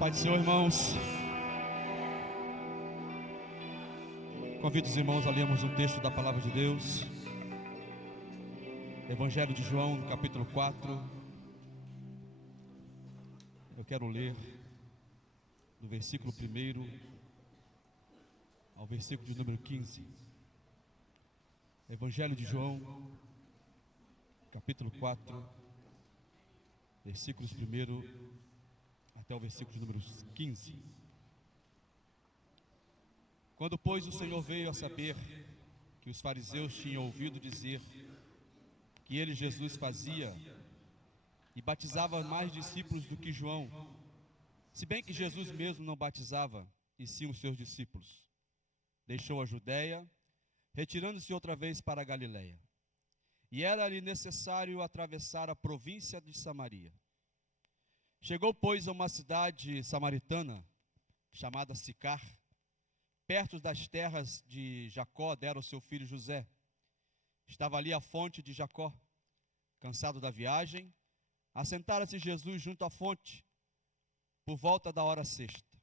Pai do Senhor, irmãos. Convido os irmãos a lermos um texto da Palavra de Deus. Evangelho de João, no capítulo 4. Eu quero ler do versículo 1 ao versículo de número 15. Evangelho de João, capítulo 4, versículos 1 até o versículo de número 15. Quando, pois, o Senhor veio a saber que os fariseus tinham ouvido dizer que ele, Jesus, fazia e batizava mais discípulos do que João, se bem que Jesus mesmo não batizava, e sim os seus discípulos, deixou a Judéia, retirando-se outra vez para a Galiléia. E era-lhe necessário atravessar a província de Samaria. Chegou, pois, a uma cidade samaritana, chamada Sicar, perto das terras de Jacó, dera o seu filho José. Estava ali a fonte de Jacó. Cansado da viagem, assentara-se Jesus junto à fonte, por volta da hora sexta.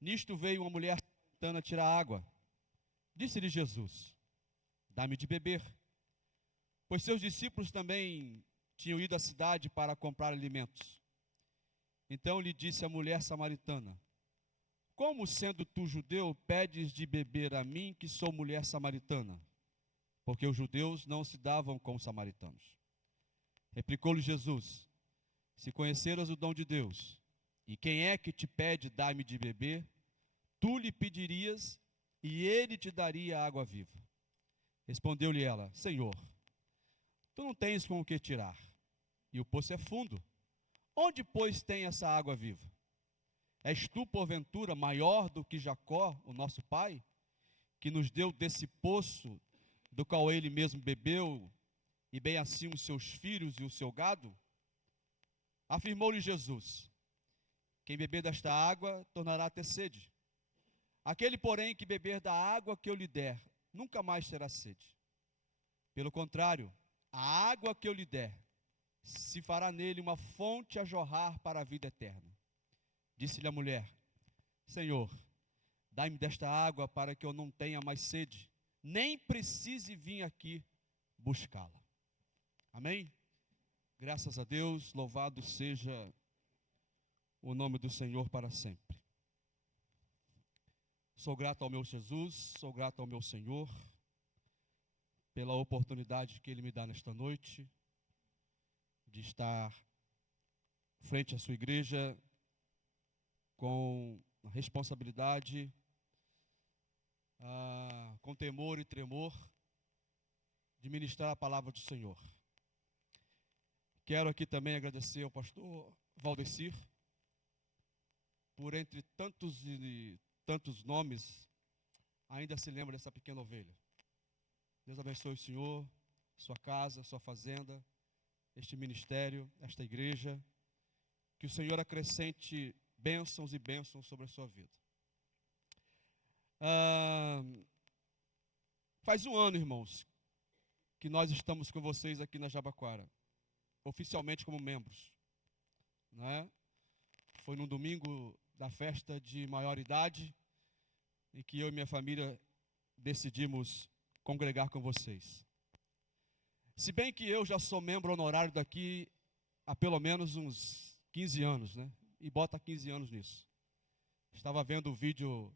Nisto veio uma mulher samaritana tirar água. Disse-lhe Jesus: dá-me de beber. Pois seus discípulos também tinham ido à cidade para comprar alimentos. Então lhe disse a mulher samaritana: como, sendo tu judeu, pedes de beber a mim, que sou mulher samaritana? Porque os judeus não se davam com os samaritanos. Replicou-lhe Jesus: se conheceras o dom de Deus, e quem é que te pede dar-me de beber, tu lhe pedirias, e ele te daria água viva. Respondeu-lhe ela: Senhor, tu não tens com o que tirar, e o poço é fundo. Onde, pois, tem essa água viva? És tu, porventura, maior do que Jacó, o nosso pai, que nos deu desse poço, do qual ele mesmo bebeu, e bem assim os seus filhos e o seu gado? Afirmou-lhe Jesus: quem beber desta água tornará a ter sede. Aquele, porém, que beber da água que eu lhe der, nunca mais terá sede. Pelo contrário, a água que eu lhe der, se fará nele uma fonte a jorrar para a vida eterna. Disse-lhe a mulher: Senhor, dai-me desta água para que eu não tenha mais sede, nem precise vir aqui buscá-la. Amém? Graças a Deus, louvado seja o nome do Senhor para sempre. Sou grato ao meu Jesus, sou grato ao meu Senhor, pela oportunidade que Ele me dá nesta noite, de estar frente à sua igreja, com a responsabilidade, com temor e tremor, de ministrar a palavra do Senhor. Quero aqui também agradecer ao pastor Valdecir, por entre tantos e tantos nomes, ainda se lembra dessa pequena ovelha. Deus abençoe o senhor, sua casa, sua fazenda, este ministério, esta igreja. Que o Senhor acrescente bênçãos e bênçãos sobre a sua vida. Faz um ano, irmãos, que nós estamos com vocês aqui na Jabaquara, oficialmente como membros, né? Foi num domingo da festa de maioridade em que eu e minha família decidimos congregar com vocês. Se bem que eu já sou membro honorário daqui há pelo menos uns 15 anos, né? E bota 15 anos nisso. Estava vendo o vídeo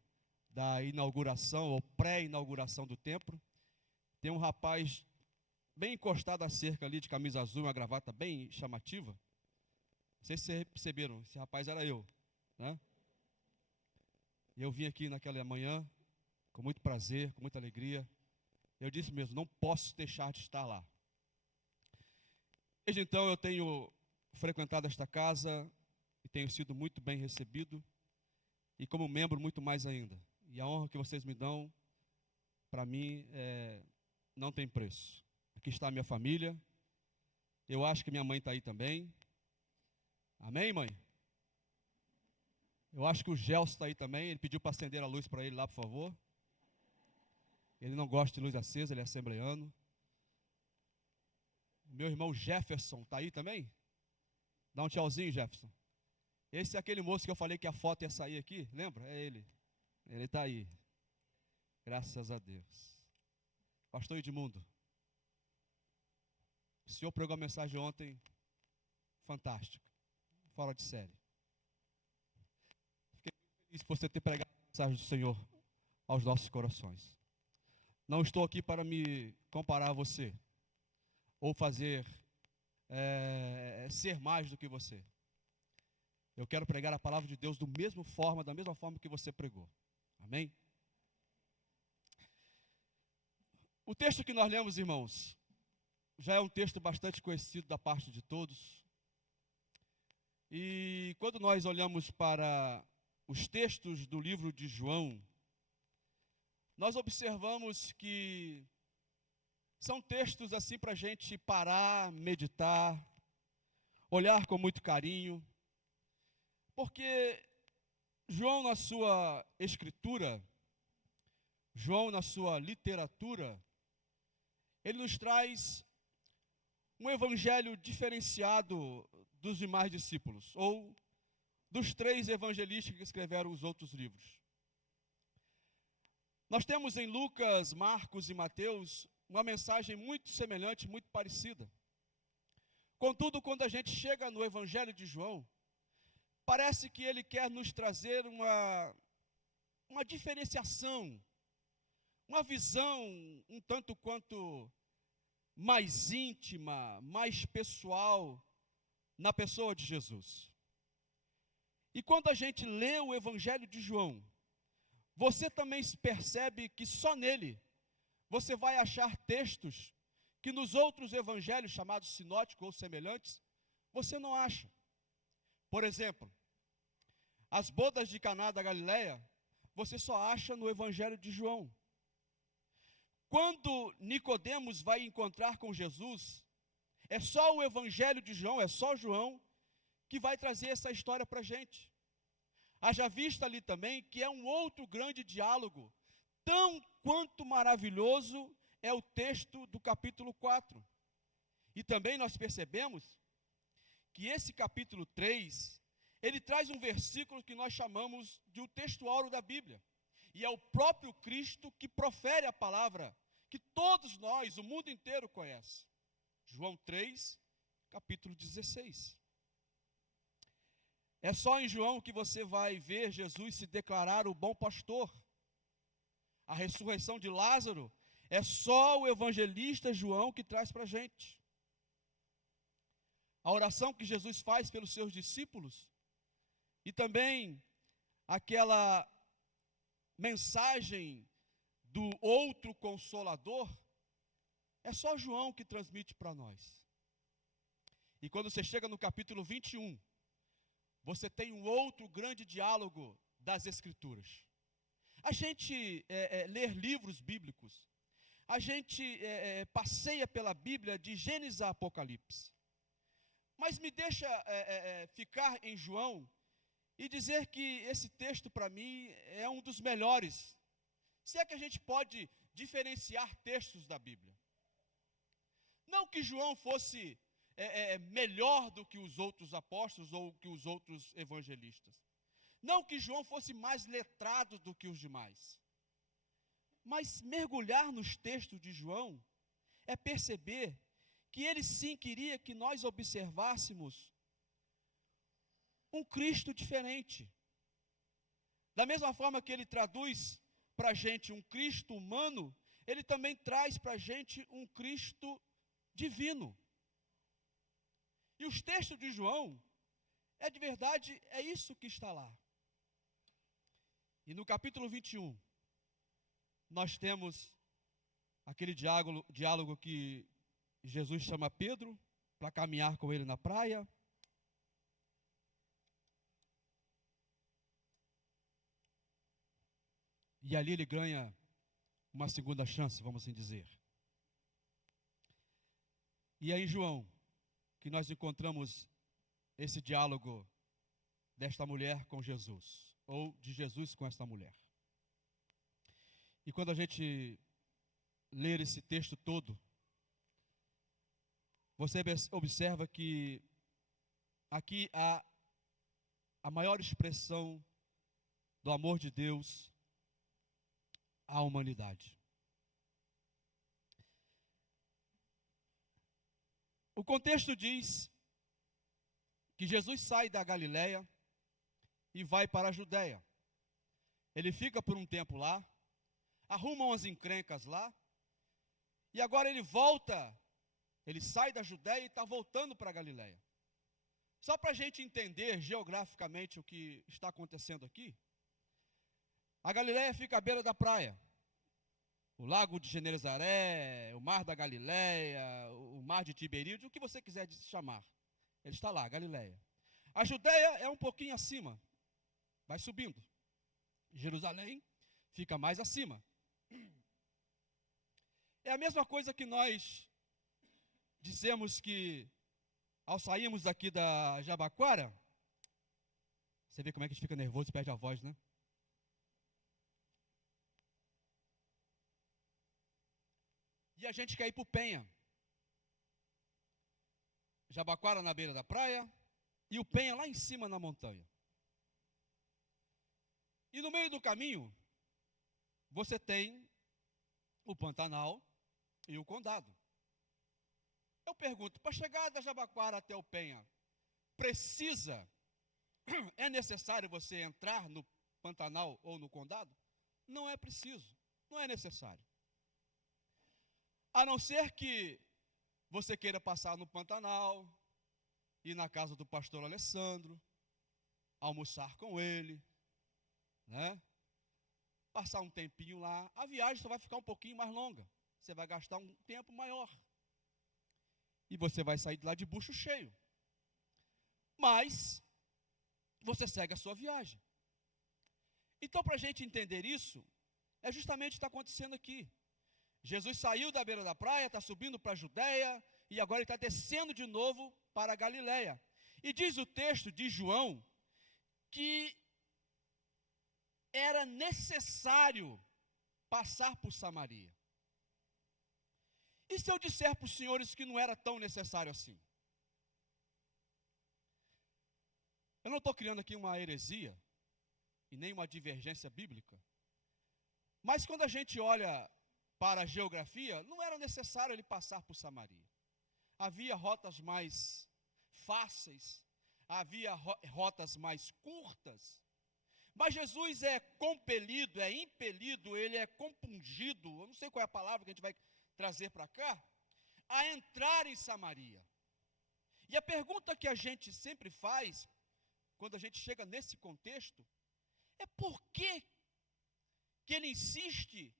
da inauguração ou pré-inauguração do templo. Tem um rapaz bem encostado à cerca ali, de camisa azul, uma gravata bem chamativa. Não sei se vocês perceberam, esse rapaz era eu, né? Eu vim aqui naquela manhã com muito prazer, com muita alegria. Eu disse mesmo, não posso deixar de estar lá. Desde então eu tenho frequentado esta casa e tenho sido muito bem recebido, e como membro muito mais ainda. E a honra que vocês me dão, para mim, não tem preço. Aqui está a minha família. Eu acho que minha mãe está aí também. Amém, mãe? Eu acho que o Gelson está aí também. Ele pediu para acender a luz para ele lá, por favor. Ele não gosta de luz acesa, ele é assembleano. Meu irmão Jefferson está aí também? Dá um tchauzinho, Jefferson. Esse é aquele moço que eu falei que a foto ia sair aqui, lembra? É ele. Ele está aí. Graças a Deus. Pastor Edmundo, o senhor pregou a mensagem ontem, fantástica, fora de série. Fiquei feliz por você ter pregado a mensagem do Senhor aos nossos corações. Não estou aqui para me comparar a você, ou fazer ser mais do que você. Eu quero pregar a palavra de Deus da mesma forma que você pregou. Amém? O texto que nós lemos, irmãos, já é um texto bastante conhecido da parte de todos. E quando nós olhamos para os textos do livro de João, nós observamos que são textos assim para a gente parar, meditar, olhar com muito carinho, porque João na sua escritura, João na sua literatura, ele nos traz um evangelho diferenciado dos demais discípulos, ou dos 3 evangelistas que escreveram os outros livros. Nós temos em Lucas, Marcos e Mateus uma mensagem muito semelhante, muito parecida. Contudo, quando a gente chega no evangelho de João, parece que ele quer nos trazer uma diferenciação, uma visão um tanto quanto mais íntima, mais pessoal na pessoa de Jesus. E quando a gente lê o evangelho de João, você também percebe que só nele você vai achar textos que nos outros evangelhos chamados sinóticos ou semelhantes, você não acha. Por exemplo, as bodas de Caná da Galileia, você só acha no evangelho de João. Quando Nicodemos vai encontrar com Jesus, é só o evangelho de João, é só João que vai trazer essa história para a gente. Haja vista ali também que é um outro grande diálogo, tão quanto maravilhoso é o texto do capítulo 4. E também nós percebemos que esse capítulo 3, ele traz um versículo que nós chamamos de o texto áureo da Bíblia. E é o próprio Cristo que profere a palavra que todos nós, o mundo inteiro conhece. João 3, capítulo 16. É só em João que você vai ver Jesus se declarar o bom pastor. A ressurreição de Lázaro é só o evangelista João que traz para a gente. A oração que Jesus faz pelos seus discípulos e também aquela mensagem do outro consolador, é só João que transmite para nós. E quando você chega no capítulo 21, você tem um outro grande diálogo das Escrituras. A gente ler livros bíblicos, a gente passeia pela Bíblia de Gênesis a Apocalipse. Mas me deixa ficar em João e dizer que esse texto para mim é um dos melhores. Se é que a gente pode diferenciar textos da Bíblia. Não que João fosse melhor do que os outros apóstolos ou que os outros evangelistas. Não que João fosse mais letrado do que os demais. Mas mergulhar nos textos de João é perceber que ele sim queria que nós observássemos um Cristo diferente. Da mesma forma que ele traduz para a gente um Cristo humano, ele também traz para a gente um Cristo divino. E os textos de João, de verdade, é isso que está lá. E no capítulo 21, nós temos aquele diálogo que Jesus chama Pedro para caminhar com ele na praia. E ali ele ganha uma segunda chance, vamos assim dizer. E aí, João, que nós encontramos esse diálogo desta mulher com Jesus, ou de Jesus com esta mulher. E quando a gente ler esse texto todo, você observa que aqui há a maior expressão do amor de Deus à humanidade. O contexto diz que Jesus sai da Galileia e vai para a Judéia. Ele fica por um tempo lá, arruma umas encrencas lá, e agora ele volta, ele sai da Judéia e está voltando para a Galileia. Só para a gente entender geograficamente o que está acontecendo aqui, a Galileia fica à beira da praia. O lago de Genezaré, o mar da Galileia, o mar de Tiberíades, o que você quiser chamar. Ele está lá, Galileia. A Judéia é um pouquinho acima, vai subindo. Jerusalém fica mais acima. É a mesma coisa que nós dizemos que, ao sairmos daqui da Jabaquara, você vê como é que a gente fica nervoso e perde a voz, né? E a gente quer ir para o Penha. Jabaquara na beira da praia e o Penha lá em cima na montanha. E no meio do caminho, você tem o Pantanal e o Condado. Eu pergunto, para chegar da Jabaquara até o Penha, é necessário você entrar no Pantanal ou no Condado? Não é preciso, não é necessário. A não ser que você queira passar no Pantanal, ir na casa do pastor Alessandro, almoçar com ele, né? Passar um tempinho lá. A viagem só vai ficar um pouquinho mais longa. Você vai gastar um tempo maior. E você vai sair de lá de bucho cheio. Mas você segue a sua viagem. Então, para a gente entender isso, é justamente o que está acontecendo aqui. Jesus saiu da beira da praia, está subindo para a Judéia, e agora ele está descendo de novo para a Galileia. E diz o texto de João que era necessário passar por Samaria. E se eu disser para os senhores que não era tão necessário assim? Eu não estou criando aqui uma heresia e nem uma divergência bíblica, mas quando a gente olha para a geografia, não era necessário ele passar por Samaria. Havia rotas mais fáceis, havia rotas mais curtas, mas Jesus é compelido, é impelido, ele é compungido, eu não sei qual é a palavra que a gente vai trazer para cá, a entrar em Samaria. E a pergunta que a gente sempre faz, quando a gente chega nesse contexto, é por que ele insiste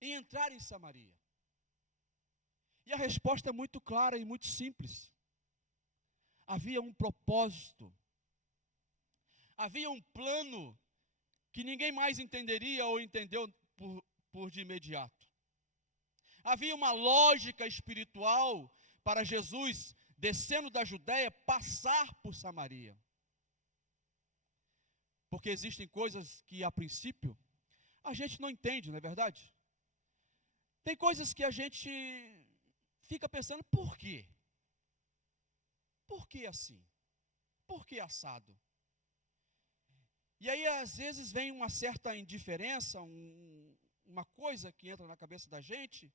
em entrar em Samaria? E a resposta é muito clara e muito simples. Havia um propósito, havia um plano que ninguém mais entenderia ou entendeu por de imediato. Havia uma lógica espiritual para Jesus, descendo da Judéia, passar por Samaria. Porque existem coisas que, a princípio, a gente não entende, não é verdade? Tem coisas que a gente fica pensando, por quê? Por que assim? Por que assado? E aí, às vezes, vem uma certa indiferença, uma coisa que entra na cabeça da gente,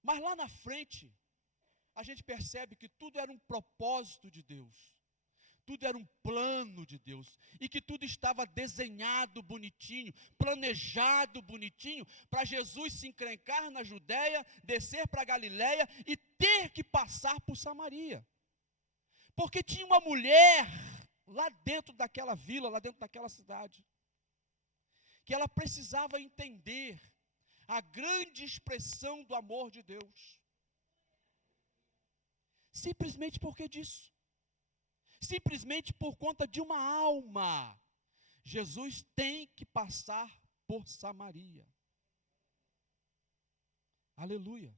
mas lá na frente, a gente percebe que tudo era um propósito de Deus. Tudo era um plano de Deus, e que tudo estava desenhado bonitinho, planejado bonitinho, para Jesus se encrencar na Judéia, descer para a Galileia e ter que passar por Samaria. Porque tinha uma mulher lá dentro daquela vila, lá dentro daquela cidade, que ela precisava entender a grande expressão do amor de Deus. Simplesmente porque disso. Simplesmente por conta de uma alma, Jesus tem que passar por Samaria. Aleluia.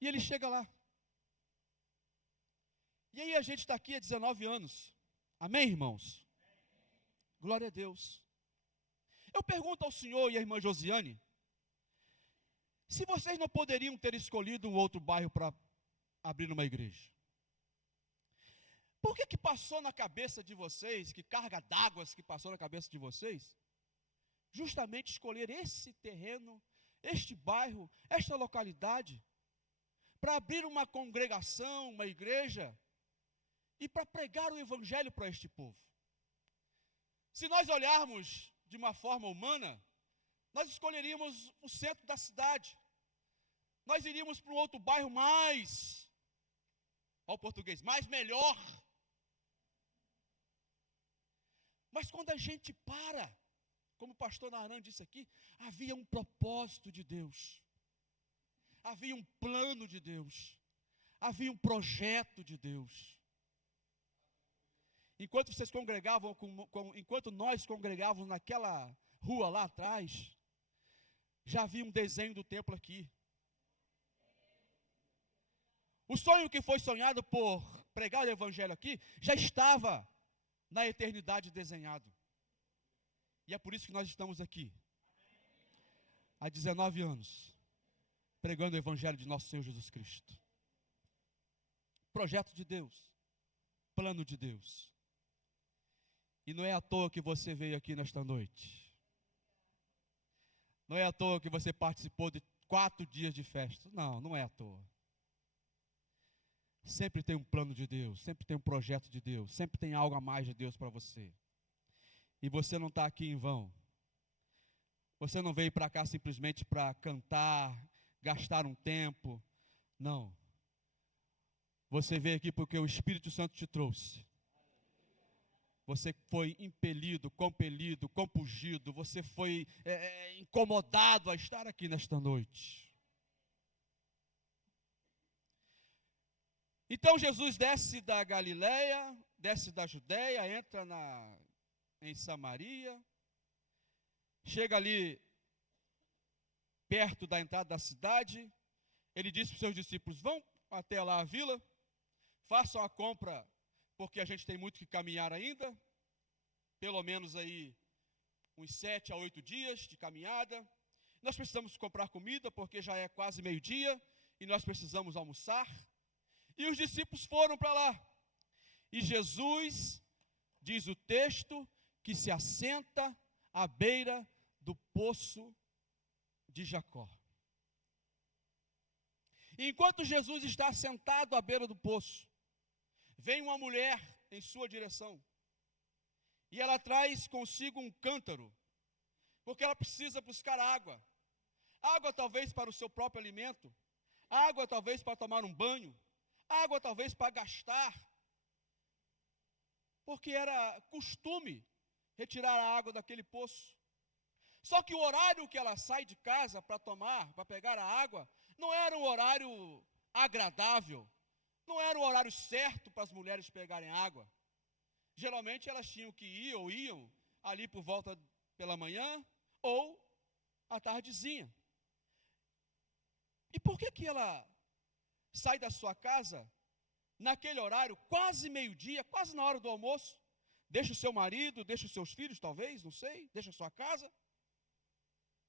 E ele chega lá. E aí a gente está aqui há 19 anos. Amém, irmãos? Glória a Deus. Eu pergunto ao senhor e à irmã Josiane, se vocês não poderiam ter escolhido um outro bairro para abrir uma igreja. Por que passou na cabeça de vocês, que carga d'águas que passou na cabeça de vocês, justamente escolher esse terreno, este bairro, esta localidade, para abrir uma congregação, uma igreja, e para pregar o evangelho para este povo? Se nós olharmos de uma forma humana, nós escolheríamos o centro da cidade. Nós iríamos para um outro bairro mais, ao português, mais melhor. Mas quando a gente para, como o pastor Naran disse aqui, havia um propósito de Deus. Havia um plano de Deus. Havia um projeto de Deus. Enquanto vocês congregavam, enquanto nós congregávamos naquela rua lá atrás, já havia um desenho do templo aqui. O sonho que foi sonhado por pregar o evangelho aqui, já estava na eternidade desenhado. E é por isso que nós estamos aqui, há 19 anos, pregando o evangelho de nosso Senhor Jesus Cristo. Projeto de Deus, plano de Deus. E não é à toa que você veio aqui nesta noite. Não é à toa que você participou de 4 dias de festa. Não, não é à toa. Sempre tem um plano de Deus, sempre tem um projeto de Deus, sempre tem algo a mais de Deus para você. E você não está aqui em vão. Você não veio para cá simplesmente para cantar, gastar um tempo. Não. Você veio aqui porque o Espírito Santo te trouxe. Você foi impelido, compelido, compungido, você foi incomodado a estar aqui nesta noite. Então Jesus desce da Galileia, desce da Judeia, entra em Samaria, chega ali perto da entrada da cidade. Ele disse para os seus discípulos: vão até lá a vila, façam a compra, porque a gente tem muito que caminhar ainda, pelo menos aí uns 7 a 8 dias de caminhada. Nós precisamos comprar comida, porque já é quase meio-dia, e nós precisamos almoçar. E os discípulos foram para lá. E Jesus, diz o texto, que se assenta à beira do poço de Jacó. E enquanto Jesus está sentado à beira do poço, vem uma mulher em sua direção. E ela traz consigo um cântaro, porque ela precisa buscar água. Água talvez para o seu próprio alimento, água talvez para tomar um banho, água talvez para gastar, porque era costume retirar a água daquele poço. Só que o horário que ela sai de casa para tomar, para pegar a água, não era um horário agradável, não era o horário certo para as mulheres pegarem água. Geralmente elas tinham que ir ou iam ali por volta pela manhã ou à tardezinha. E por que ela sai da sua casa naquele horário, quase meio-dia, quase na hora do almoço? Deixa o seu marido, deixa os seus filhos talvez, não sei, deixa a sua casa,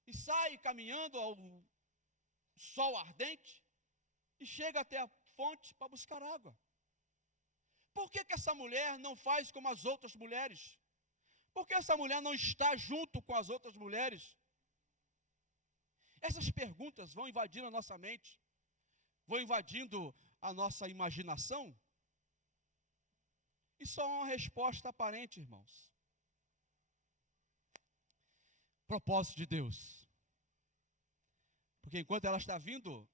e sai caminhando ao sol ardente, e chega até a fonte para buscar água. Por que essa mulher não faz como as outras mulheres? Por que essa mulher não está junto com as outras mulheres? Essas perguntas vão invadindo a nossa mente, vão invadindo a nossa imaginação, e só há uma resposta aparente, irmãos. Propósito de Deus. Porque enquanto ela está vindo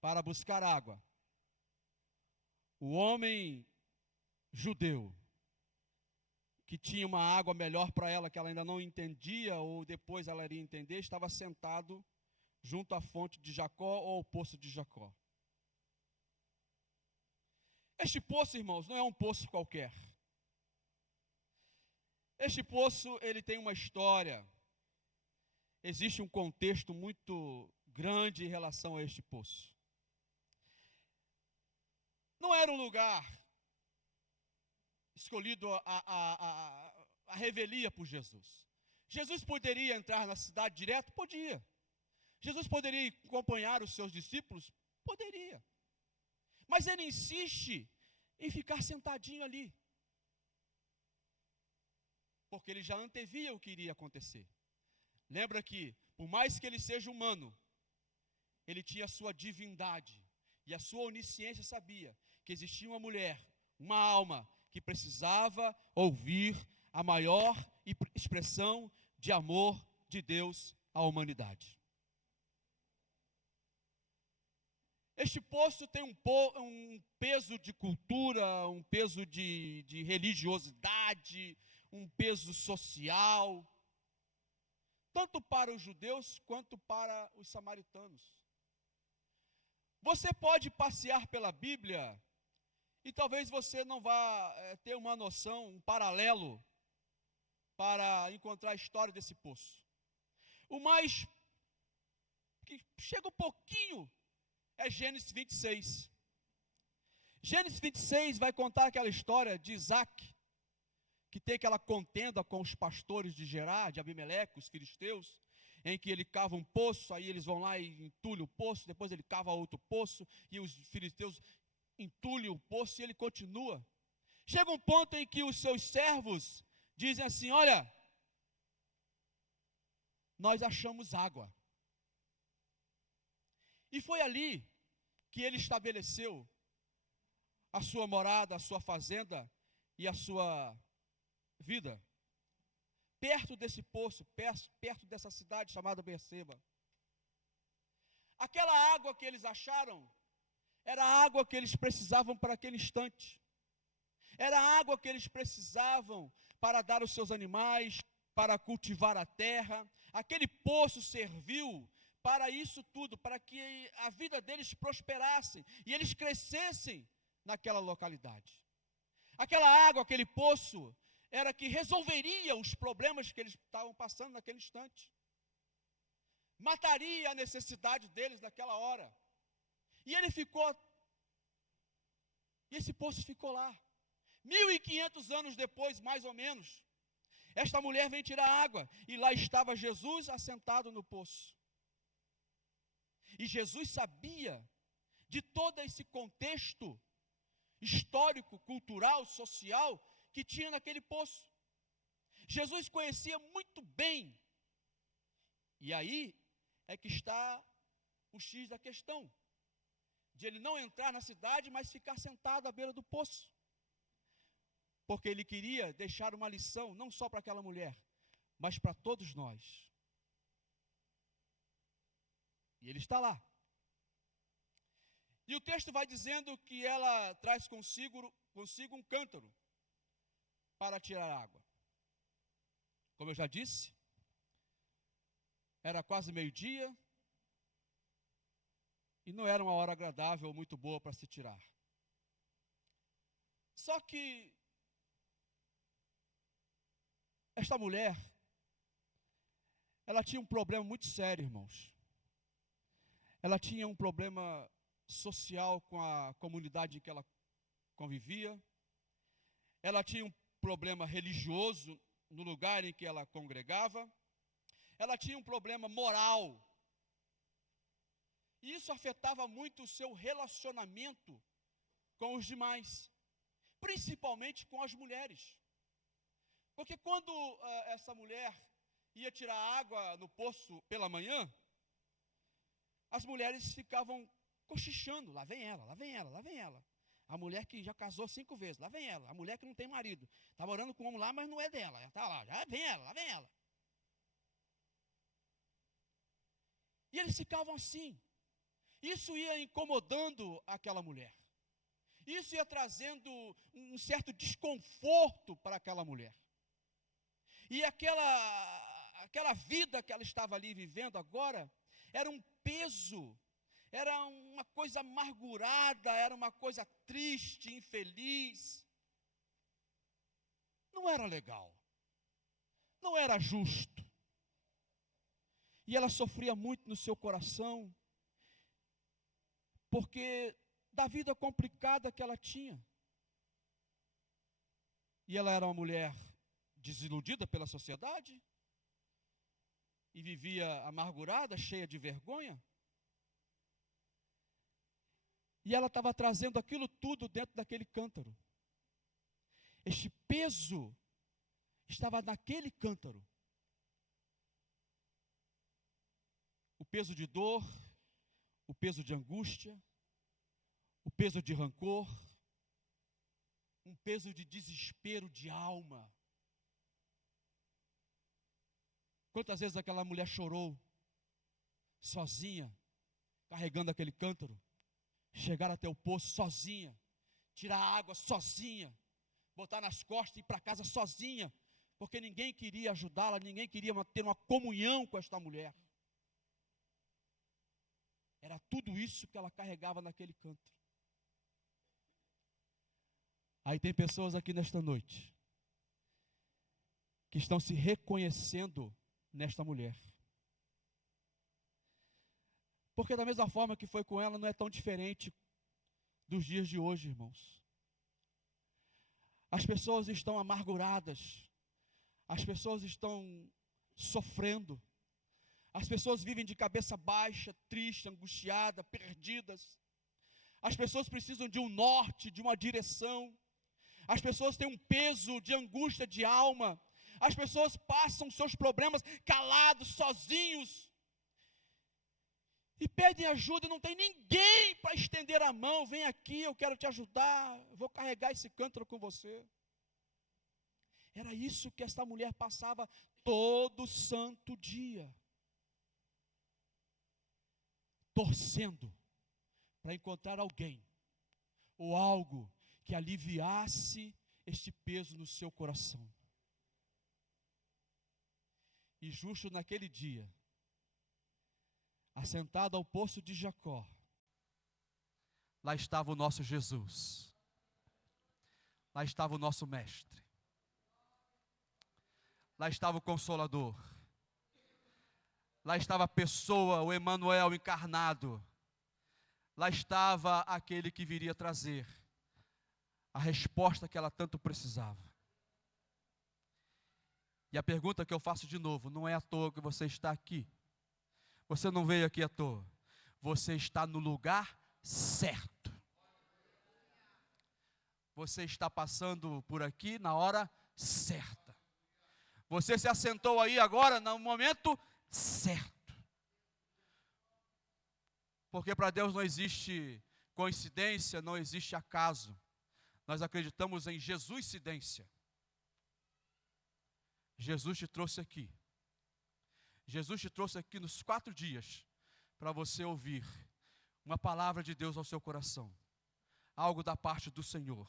para buscar água, o homem judeu, que tinha uma água melhor para ela, que ela ainda não entendia, ou depois ela iria entender, estava sentado junto à fonte de Jacó ou ao poço de Jacó. Este poço, irmãos, não é um poço qualquer. Este poço, ele tem uma história. Existe um contexto muito grande em relação a este poço. Não era um lugar escolhido a revelia por Jesus. Jesus poderia entrar na cidade direto? Podia. Jesus poderia acompanhar os seus discípulos? Poderia. Mas ele insiste em ficar sentadinho ali, porque ele já antevia o que iria acontecer. Lembra que, por mais que ele seja humano, ele tinha a sua divindade, e a sua onisciência sabia que existia uma mulher, uma alma, que precisava ouvir a maior expressão de amor de Deus à humanidade. Este poço tem um peso de cultura, um peso de religiosidade, um peso social, tanto para os judeus quanto para os samaritanos. Você pode passear pela Bíblia e talvez você não vá ter uma noção, um paralelo para encontrar a história desse poço. O mais que chega um pouquinho é Gênesis 26. Gênesis 26 vai contar aquela história de Isaac, que tem aquela contenda com os pastores de Gerar, de Abimeleque, os filisteus, em que ele cava um poço, aí eles vão lá e entulham o poço, depois ele cava outro poço, e os filisteus entulham o poço, e ele continua. Chega um ponto em que os seus servos dizem assim: olha, nós achamos água. E foi ali que ele estabeleceu a sua morada, a sua fazenda e a sua vida, perto desse poço, perto dessa cidade chamada Berseba. Aquela água que eles acharam era a água que eles precisavam para aquele instante. Era a água que eles precisavam para dar aos seus animais, para cultivar a terra. Aquele poço serviu para isso tudo, para que a vida deles prosperasse e eles crescessem naquela localidade. Aquela água, aquele poço, era que resolveria os problemas que eles estavam passando naquele instante. Mataria a necessidade deles naquela hora. E esse poço ficou lá. 1500 anos depois, mais ou menos, esta mulher vem tirar água, e lá estava Jesus assentado no poço. E Jesus sabia de todo esse contexto histórico, cultural, social que tinha naquele poço. Jesus conhecia muito bem. E aí é que está o X da questão, de ele não entrar na cidade, mas ficar sentado à beira do poço. Porque ele queria deixar uma lição, não só para aquela mulher, mas para todos nós. E ele está lá. E o texto vai dizendo que ela traz consigo um cântaro para tirar água. Como eu já disse, era quase meio-dia e não era uma hora agradável ou muito boa para se tirar. Só que esta mulher, ela tinha um problema muito sério, irmãos. Ela tinha um problema social com a comunidade em que ela convivia. Ela tinha um problema religioso no lugar em que ela congregava. Ela tinha um problema moral. E isso afetava muito o seu relacionamento com os demais, principalmente com as mulheres. Porque quando essa mulher ia tirar água no poço pela manhã, as mulheres ficavam cochichando: lá vem ela, lá vem ela, lá vem ela. A mulher que já casou 5 vezes, lá vem ela. A mulher que não tem marido, está morando com um homem lá, mas não é dela, já está lá, já vem ela, lá vem ela. E eles ficavam assim. Isso ia incomodando aquela mulher. Isso ia trazendo um certo desconforto para aquela mulher. E aquela vida que ela estava ali vivendo agora, era um peso, era uma coisa amargurada, era uma coisa triste, infeliz. Não era legal, não era justo. E ela sofria muito no seu coração, porque da vida complicada que ela tinha. E ela era uma mulher desiludida pela sociedade, e vivia amargurada, cheia de vergonha. E ela estava trazendo aquilo tudo dentro daquele cântaro. Este peso estava naquele cântaro. O peso de dor, o peso de angústia, o peso de rancor, um peso de desespero de alma. Quantas vezes aquela mulher chorou, sozinha, carregando aquele cântaro, chegar até o poço sozinha, tirar a água sozinha, botar nas costas e ir para casa sozinha, porque ninguém queria ajudá-la, ninguém queria ter uma comunhão com esta mulher. Era tudo isso que ela carregava naquele cântaro. Aí tem pessoas aqui nesta noite que estão se reconhecendo nesta mulher. Porque da mesma forma que foi com ela, não é tão diferente dos dias de hoje, irmãos. As pessoas estão amarguradas, as pessoas estão sofrendo, as pessoas vivem de cabeça baixa, triste, angustiada, perdidas. As pessoas precisam de um norte, de uma direção. As pessoas têm um peso de angústia de alma. As pessoas passam seus problemas calados, sozinhos. E pedem ajuda e não tem ninguém para estender a mão. Vem aqui, eu quero te ajudar. Eu vou carregar esse cântaro com você. Era isso que esta mulher passava todo santo dia. Torcendo para encontrar alguém ou algo que aliviasse este peso no seu coração. E justo naquele dia, assentado ao poço de Jacó, lá estava o nosso Jesus, lá estava o nosso mestre, lá estava o Consolador, lá estava a pessoa, o Emanuel encarnado, lá estava aquele que viria trazer a resposta que ela tanto precisava. E a pergunta que eu faço de novo, não é à toa que você está aqui. Você não veio aqui à toa. Você está no lugar certo. Você está passando por aqui na hora certa. Você se assentou aí agora no momento certo. Porque para Deus não existe coincidência, não existe acaso. Nós acreditamos em Jesuscidência. Jesus te trouxe aqui. Jesus te trouxe aqui nos 4 dias para você ouvir uma palavra de Deus ao seu coração. Algo da parte do Senhor.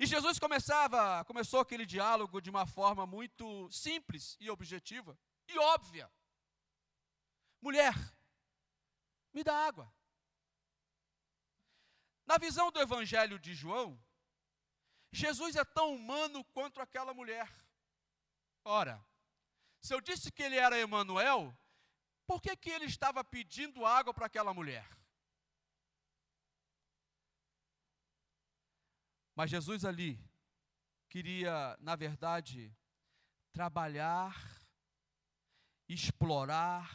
E Jesus começou aquele diálogo de uma forma muito simples e objetiva e óbvia. Mulher, me dá água. Na visão do Evangelho de João, Jesus é tão humano quanto aquela mulher. Ora, se eu disse que ele era Emanuel, por que ele estava pedindo água para aquela mulher? Mas Jesus ali queria, na verdade, trabalhar, explorar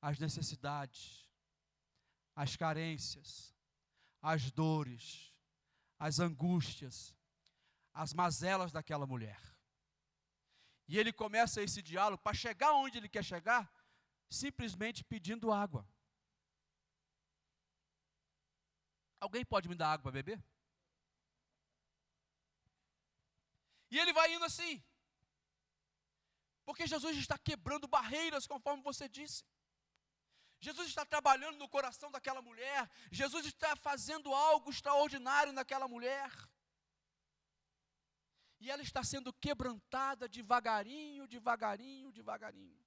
as necessidades, as carências, as dores, as angústias, as mazelas daquela mulher. E ele começa esse diálogo para chegar onde ele quer chegar, simplesmente pedindo água. Alguém pode me dar água para beber? E ele vai indo assim, porque Jesus está quebrando barreiras, conforme você disse. Jesus está trabalhando no coração daquela mulher. Jesus está fazendo algo extraordinário naquela mulher. E ela está sendo quebrantada devagarinho, devagarinho, devagarinho.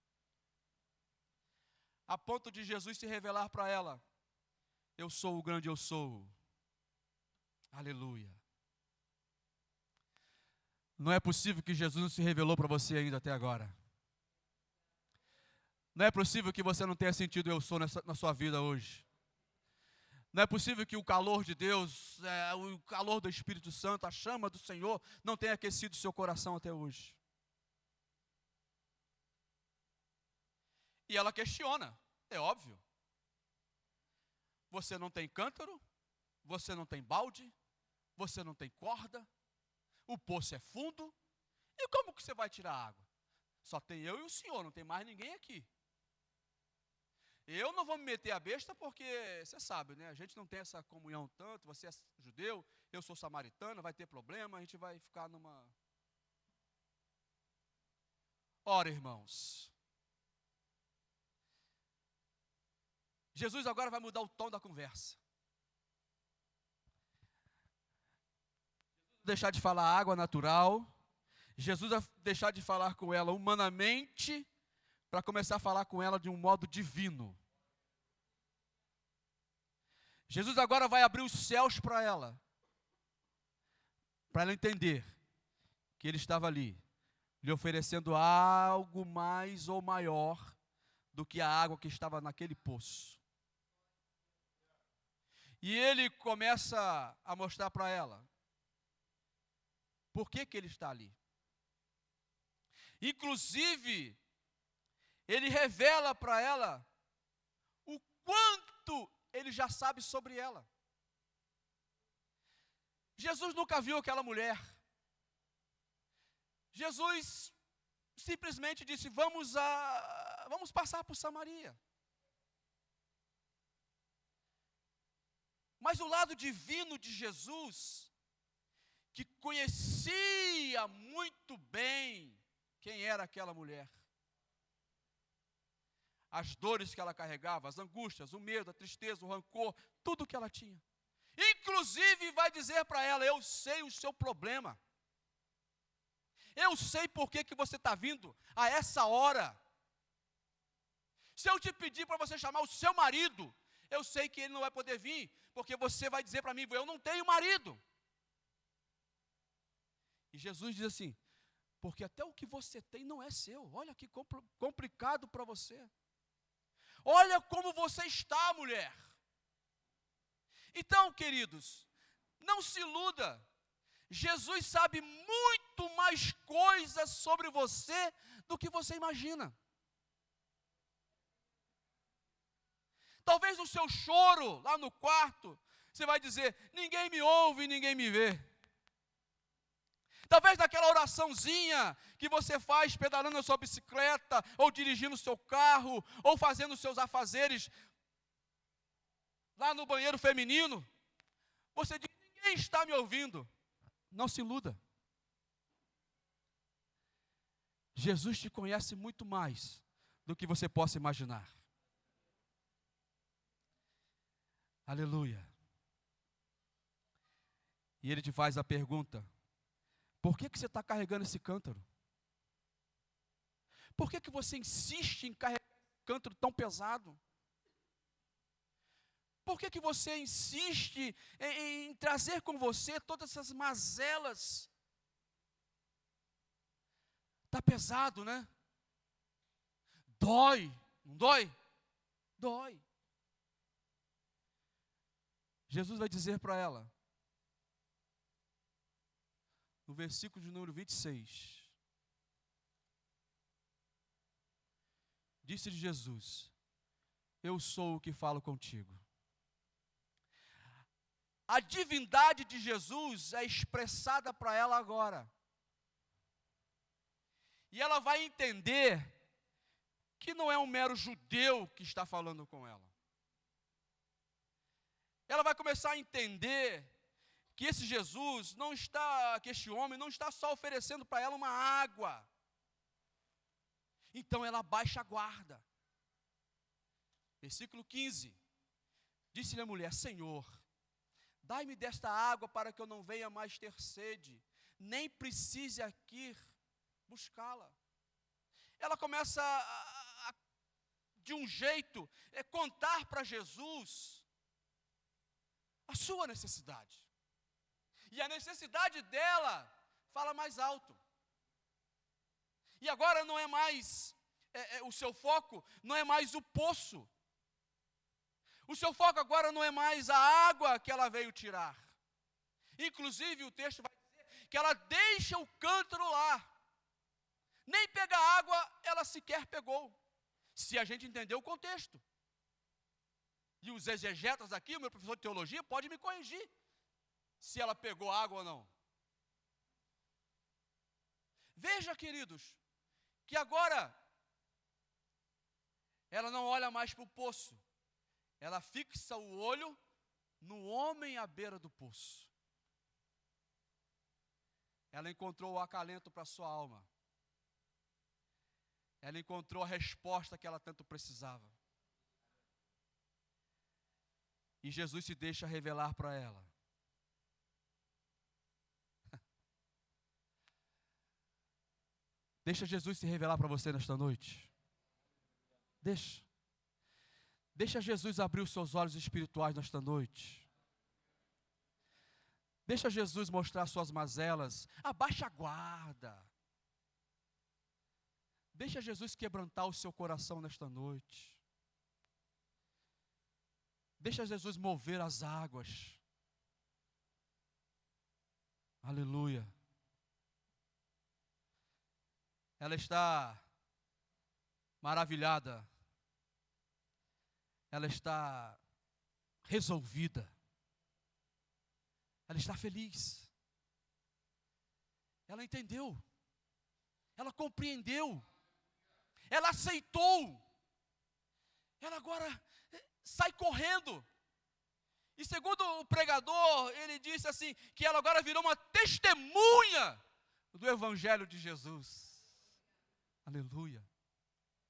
A ponto de Jesus se revelar para ela: eu sou o grande eu sou. Aleluia. Não é possível que Jesus não se revelou para você ainda até agora. Não é possível que você não tenha sentido eu sou na sua vida hoje. Não é possível que o calor de Deus, o calor do Espírito Santo, a chama do Senhor, não tenha aquecido seu coração até hoje. E ela questiona, é óbvio. Você não tem cântaro, você não tem balde, você não tem corda, o poço é fundo, e como que você vai tirar água? Só tem eu e o senhor, não tem mais ninguém aqui. Eu não vou me meter a besta porque, você sabe, né? A gente não tem essa comunhão tanto, você é judeu, eu sou samaritano, vai ter problema, a gente vai ficar numa... Ora, irmãos, Jesus agora vai mudar o tom da conversa. Deixar de falar água natural, Jesus vai deixar de falar com ela humanamente, para começar a falar com ela de um modo divino. Jesus agora vai abrir os céus para ela entender que ele estava ali, lhe oferecendo algo mais ou maior do que a água que estava naquele poço. E ele começa a mostrar para ela por que ele está ali. Inclusive, ele revela para ela o quanto ele já sabe sobre ela. Jesus nunca viu aquela mulher. Jesus simplesmente disse: vamos passar por Samaria. Mas o lado divino de Jesus, que conhecia muito bem quem era aquela mulher, as dores que ela carregava, as angústias, o medo, a tristeza, o rancor, tudo que ela tinha. Inclusive vai dizer para ela: eu sei o seu problema. Eu sei por que você está vindo a essa hora. Se eu te pedir para você chamar o seu marido, eu sei que ele não vai poder vir, porque você vai dizer para mim: eu não tenho marido. E Jesus diz assim: porque até o que você tem não é seu. Olha que complicado para você. Olha como você está, mulher. Então, queridos, não se iluda. Jesus sabe muito mais coisas sobre você do que você imagina. Talvez no seu choro, lá no quarto, você vai dizer: ninguém me ouve, ninguém me vê. Talvez naquela oraçãozinha que você faz pedalando a sua bicicleta, ou dirigindo o seu carro, ou fazendo os seus afazeres lá no banheiro feminino, você diz: ninguém está me ouvindo. Não se iluda. Jesus te conhece muito mais do que você possa imaginar. Aleluia. E ele te faz a pergunta: por que você está carregando esse cântaro? Por que você insiste em carregar esse cântaro tão pesado? Por que você insiste em trazer com você todas essas mazelas? Está pesado, né? Dói, não dói? Dói. Jesus vai dizer para ela, no versículo de número 26, disse-lhe Jesus: eu sou o que falo contigo. A divindade de Jesus é expressada para ela agora. E ela vai entender que não é um mero judeu que está falando com ela. Ela vai começar a entender que esse Jesus não está, que este homem não está só oferecendo para ela uma água. Então ela baixa a guarda. Versículo 15. Disse-lhe a mulher: Senhor, dai-me desta água para que eu não venha mais ter sede, nem precise aqui buscá-la. Ela começa de um jeito, contar para Jesus a sua necessidade. E a necessidade dela fala mais alto. E agora não é mais, o seu foco não é mais o poço. O seu foco agora não é mais a água que ela veio tirar. Inclusive o texto vai dizer que ela deixa o cântaro lá. Nem pegar água ela sequer pegou, se a gente entender o contexto. E os exegetas aqui, o meu professor de teologia, pode me corrigir se ela pegou água ou não. Veja, queridos, que agora ela não olha mais para o poço, ela fixa o olho no homem à beira do poço. Ela encontrou o acalento para a sua alma. Ela encontrou a resposta que ela tanto precisava. E Jesus se deixa revelar para ela. Deixa Jesus se revelar para você nesta noite. Deixa. Deixa Jesus abrir os seus olhos espirituais nesta noite. Deixa Jesus mostrar suas mazelas. Abaixa a guarda. Deixa Jesus quebrantar o seu coração nesta noite. Deixa Jesus mover as águas. Aleluia. Ela está maravilhada. Ela está resolvida. Ela está feliz. Ela entendeu. Ela compreendeu. Ela aceitou. Ela agora sai correndo. E segundo o pregador, ele disse assim, que ela agora virou uma testemunha do Evangelho de Jesus. Aleluia.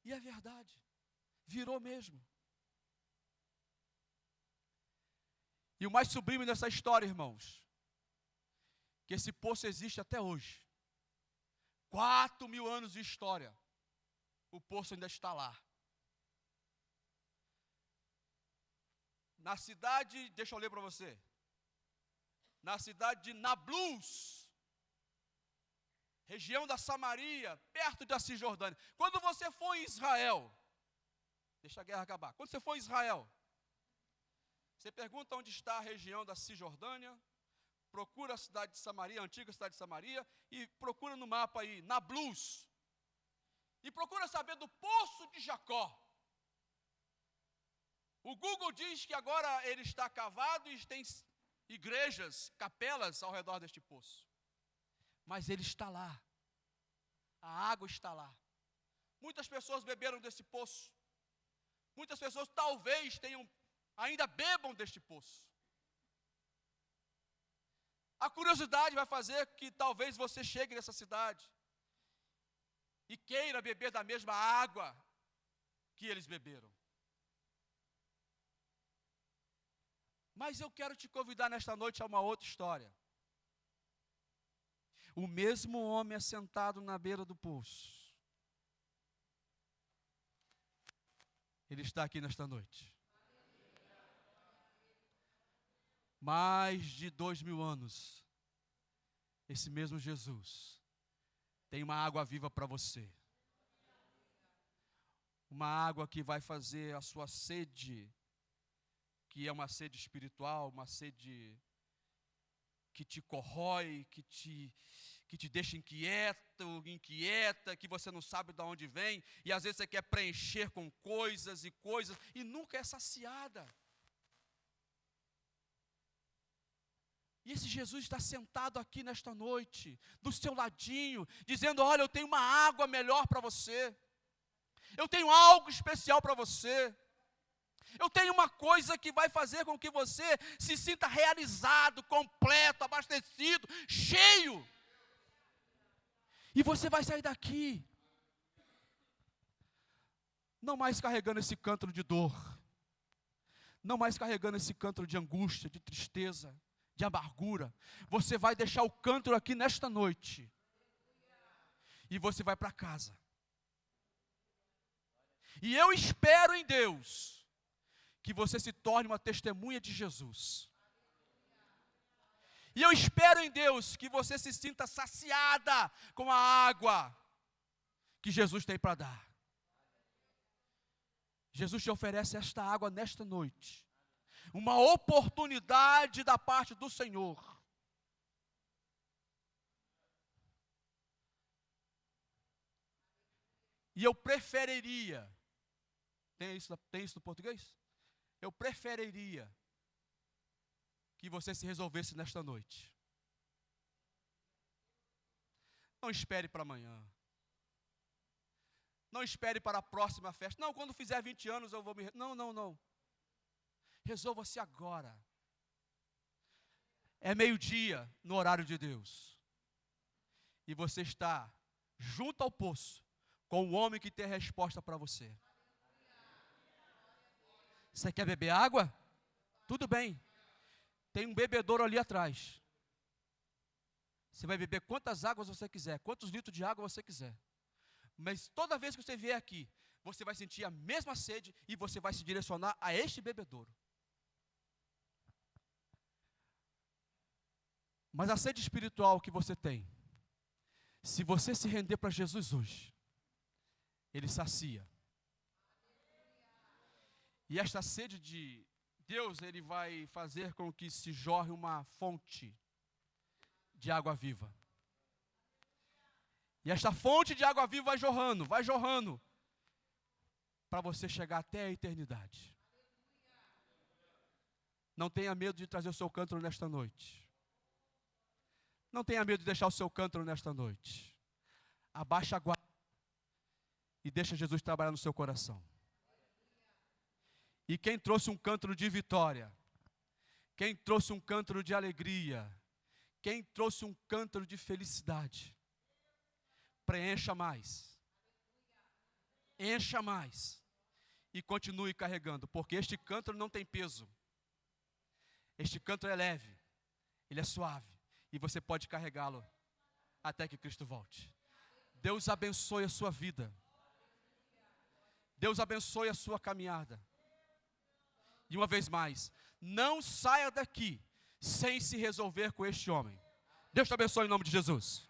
E é verdade. Virou mesmo. E o mais sublime dessa história, irmãos, que esse poço existe até hoje. 4.000 anos de história. O poço ainda está lá. Na cidade, deixa eu ler para você. Na cidade de Nablus, região da Samaria, perto da Cisjordânia. Quando você for em Israel, deixa a guerra acabar. Quando você for em Israel, você pergunta onde está a região da Cisjordânia, procura a cidade de Samaria, a antiga cidade de Samaria, e procura no mapa aí, Nablus. E procura saber do poço de Jacó. O Google diz que agora ele está cavado e tem igrejas, capelas ao redor deste poço. Mas ele está lá. A água está lá. Muitas pessoas beberam desse poço. Muitas pessoas talvez ainda bebam deste poço. A curiosidade vai fazer que talvez você chegue nessa cidade e queira beber da mesma água que eles beberam. Mas eu quero te convidar nesta noite a uma outra história. O mesmo homem assentado na beira do poço, ele está aqui nesta noite. Mais de 2.000 anos, esse mesmo Jesus tem uma água viva para você. Uma água que vai fazer a sua sede, que é uma sede espiritual, uma sede que te corrói, que te deixa inquieta, que você não sabe de onde vem, e às vezes você quer preencher com coisas, e nunca é saciada. E esse Jesus está sentado aqui nesta noite, do seu ladinho, dizendo, olha, eu tenho uma água melhor para você, eu tenho algo especial para você, eu tenho uma coisa que vai fazer com que você se sinta realizado, completo, abastecido, cheio. E você vai sair daqui, não mais carregando esse cântaro de dor, não mais carregando esse cântaro de angústia, de tristeza, de amargura. Você vai deixar o cântaro aqui nesta noite, e você vai para casa. E eu espero em Deus que você se torne uma testemunha de Jesus. E eu espero em Deus que você se sinta saciada com a água que Jesus tem para dar. Jesus te oferece esta água nesta noite. Uma oportunidade da parte do Senhor. E eu preferiria, tem isso no português? eu preferiria que você se resolvesse nesta noite. Não espere para amanhã. Não espere para a próxima festa. Não, quando fizer 20 anos eu vou me... Não. Resolva-se agora. É meio-dia no horário de Deus. E você está junto ao poço com o homem que tem a resposta para você. Você quer beber água? Tudo bem. Tem um bebedouro ali atrás. Você vai beber quantas águas você quiser, quantos litros de água você quiser. Mas toda vez que você vier aqui, você vai sentir a mesma sede e você vai se direcionar a este bebedouro. Mas a sede espiritual que você tem, se você se render para Jesus hoje, Ele sacia. E esta sede de Deus, Ele vai fazer com que se jorre uma fonte de água viva. E esta fonte de água viva vai jorrando, para você chegar até a eternidade. Não tenha medo de trazer o seu cântaro nesta noite. Não tenha medo de deixar o seu cântaro nesta noite. Abaixa a guarda e deixa Jesus trabalhar no seu coração. E quem trouxe um cântaro de vitória, quem trouxe um cântaro de alegria, quem trouxe um cântaro de felicidade, preencha mais. Encha mais. E continue carregando, porque este cântaro não tem peso. Este cântaro é leve, ele é suave, e você pode carregá-lo até que Cristo volte. Deus abençoe a sua vida. Deus abençoe a sua caminhada. E uma vez mais, não saia daqui sem se resolver com este homem. Deus te abençoe em nome de Jesus.